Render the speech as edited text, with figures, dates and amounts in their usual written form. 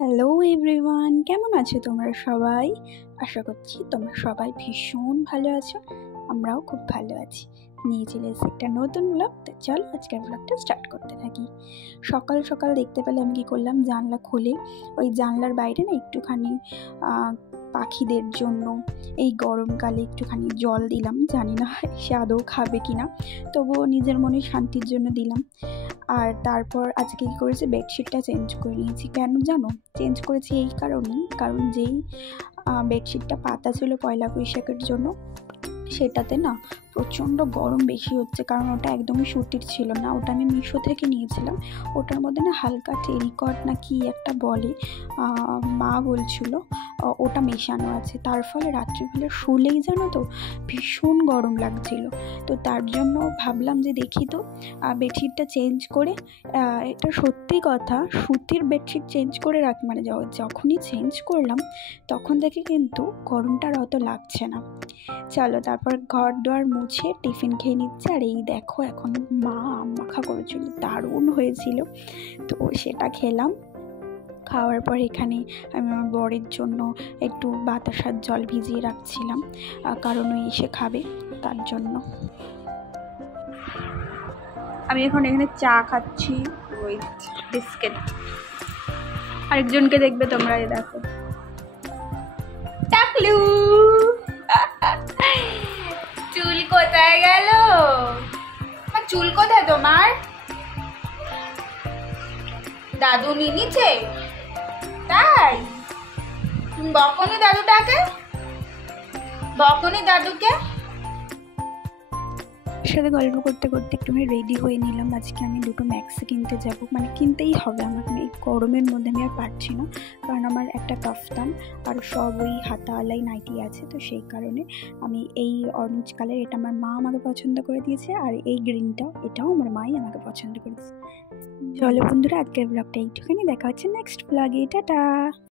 Hello everyone, কেমন আছো তোমরা সবাই? আশা করছি তোমরা সবাই ভীষণ ভালো আছো। আমরাও খুব ভালো আছি। নিয়ে চলে এসেছি একটা নতুন ব্লগ। তো চলো আজকের ব্লগটা স্টার্ট করতে থাকি। সকাল সকাল দেখতে পেলে আমি কী করলাম, জানলা খুলে ওই জানলার বাইরে না একটুখানি পাখিদের জন্য এই গরমকালে একটুখানি জল দিলাম। জানি না সে আদৌ খাবে কি না, তবুও নিজের মনে শান্তির জন্য দিলাম। আর তারপর আজকে কী করেছি, বেডশিটটা চেঞ্জ করে নিয়েছি। কেন জানো? চেঞ্জ করেছি এই কারণেই, কারণ যেই বেডশিটটা পাতা ছিল পয়লা বৈশাখের জন্য, সেটাতে না প্রচণ্ড গরম বেশি হচ্ছে, কারণ ওটা একদমই সুতির ছিল না। ওটা আমি মিশো থেকে নিয়েছিলাম। ওটার মধ্যে না হালকা টেরিকট না কি একটা বলে, মা বলছিল ওটা মেশানো আছে। তার ফলে রাত্রিবেলা শুলেই জানো তো ভীষণ গরম লাগছিল। তো তার জন্য ভাবলাম যে দেখি তো বেডশিটটা চেঞ্জ করে, এটা সত্যি কথা, সুতির বেডশিট চেঞ্জ করে রাখি, মানে যখনই চেঞ্জ করলাম তখন থেকে কিন্তু গরমটা আর অত লাগছে না। চলো তারপর ঘর দোয়ার মুছে টিফিন খেয়ে নিচ্ছে। আর এই দেখো এখন মা আম মাখা করেছিল, দারুণ হয়েছিল। তো সেটা খেলাম। খাওয়ার পর এখানে আমি আমার বরের জন্য একটু বাতাসার জল ভিজিয়ে রাখছিলাম, কারণ ও এসে খাবে তার জন্য। আমি এখন এখানে চা খাচ্ছি উইথ বিস্কিট। আরেকজনকে দেখবে তোমরা, দেখো টাকলু। চুল কোথায় গেল? চুল কোথায় তোমার? দাদু নিয়ে নিচ্ছে? তাই তুমি বকনি দাদুটাকে, বকনি দাদুকে। সাথে গল্প করতে করতে একটুখানি রেডি হয়ে নিলাম। আজকে আমি দুটো ম্যাক্সি কিনতে যাব, মানে কিনতেই হবে আমার, এই গরমের মধ্যে আমি আর পারছি না, কারণ আমার একটা কাফতান আর সব ওই হাতাওয়ালাই নাইটি আছে। তো সেই কারণে আমি এই অরেঞ্জ কালার, এটা আমার মা আমাকে পছন্দ করে দিয়েছে, আর এই গ্রিনটা এটাও আমার মাই আমাকে পছন্দ করেছে। চলো বন্ধুরা, আজকের ব্লগটা এইটুখানি, দেখা হচ্ছে নেক্সট ব্লগে। টাটা।